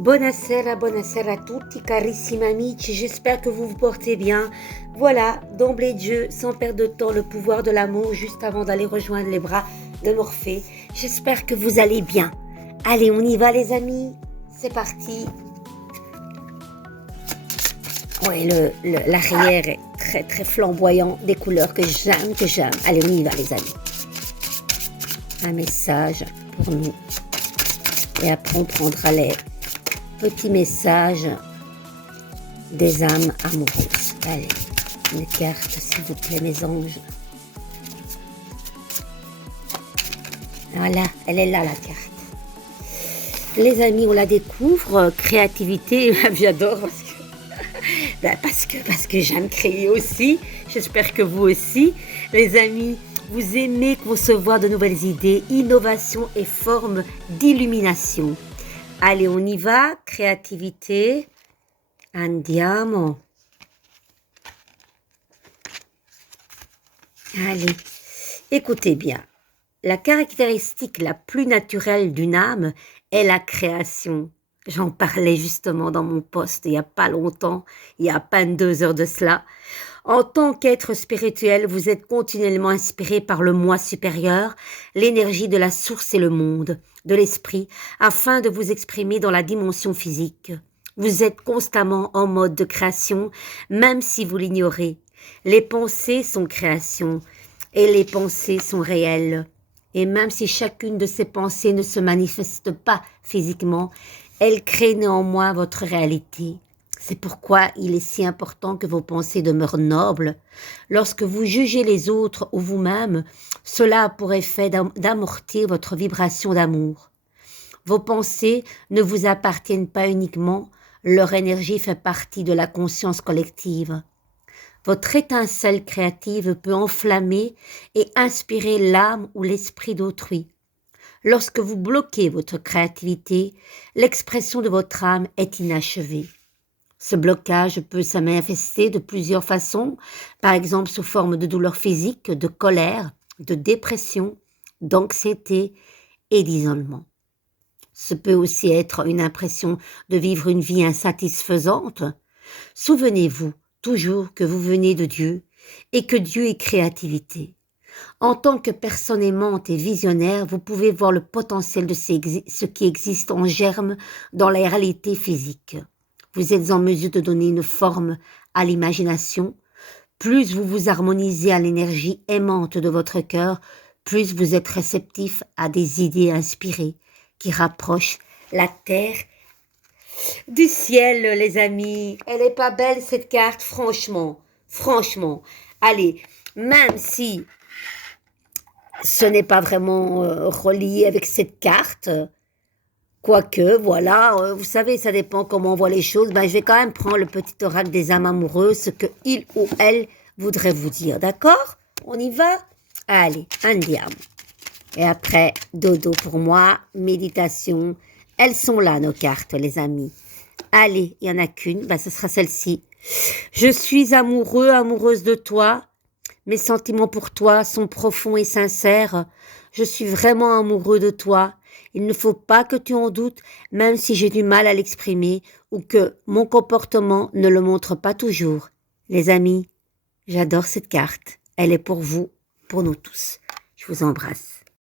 Buonasera a tutti carissimi amici, j'espère que vous vous portez bien. Voilà, d'emblée de jeu, sans perdre de temps, le pouvoir de l'amour juste avant d'aller rejoindre les bras de Morphée. J'espère que vous allez bien. Allez, on y va les amis, c'est parti. Ouais, l'arrière est très très flamboyant, des couleurs que j'aime, Allez, on y va les amis. Un message pour nous. Et après on prendra les petits messages des âmes amoureuses. Allez, une carte s'il vous plaît mes anges. Voilà, elle est là la carte. Les amis, on la découvre, créativité, j'adore parce que j'aime créer aussi. J'espère que vous aussi. Les amis, vous aimez concevoir de nouvelles idées, innovation et formes d'illumination. Allez, on y va, créativité. Andiamo. Allez, écoutez bien. La caractéristique la plus naturelle d'une âme est la création. J'en parlais justement dans mon post il n'y a pas longtemps, il y a à peine 2 heures de cela. En tant qu'être spirituel, vous êtes continuellement inspiré par le moi supérieur, l'énergie de la source et le monde, de l'esprit, afin de vous exprimer dans la dimension physique. Vous êtes constamment en mode de création, même si vous l'ignorez. Les pensées sont création et les pensées sont réelles. Et même si chacune de ces pensées ne se manifeste pas physiquement, elle crée néanmoins votre réalité. C'est pourquoi il est si important que vos pensées demeurent nobles. Lorsque vous jugez les autres ou vous-même, cela a pour effet d'amortir votre vibration d'amour. Vos pensées ne vous appartiennent pas uniquement, leur énergie fait partie de la conscience collective. Votre étincelle créative peut enflammer et inspirer l'âme ou l'esprit d'autrui. Lorsque vous bloquez votre créativité, l'expression de votre âme est inachevée. Ce blocage peut se manifester de plusieurs façons, par exemple sous forme de douleurs physiques, de colère, de dépression, d'anxiété et d'isolement. Ce peut aussi être une impression de vivre une vie insatisfaisante. Souvenez-vous toujours que vous venez de Dieu et que Dieu est créativité. En tant que personne aimante et visionnaire, vous pouvez voir le potentiel de ce qui existe en germe dans la réalité physique. Vous êtes en mesure de donner une forme à l'imagination. Plus vous vous harmonisez à l'énergie aimante de votre cœur, plus vous êtes réceptif à des idées inspirées qui rapprochent la terre du ciel, les amis. Elle est pas belle cette carte, franchement. Allez, même si ce n'est pas vraiment relié avec cette carte, quoique, voilà, vous savez, ça dépend comment on voit les choses. Je vais quand même prendre le petit oracle des âmes amoureuses, ce que il ou elle voudrait vous dire, d'accord? On y va? Allez, andiamo. Et après, dodo pour moi, méditation. Elles sont là, nos cartes, les amis. Allez, il n'y en a qu'une, ce sera celle-ci. Je suis amoureux, amoureuse de toi. Mes sentiments pour toi sont profonds et sincères. Je suis vraiment amoureux de toi. Il ne faut pas que tu en doutes, même si j'ai du mal à l'exprimer ou que mon comportement ne le montre pas toujours. Les amis, j'adore cette carte. Elle est pour vous, pour nous tous. Je vous embrasse.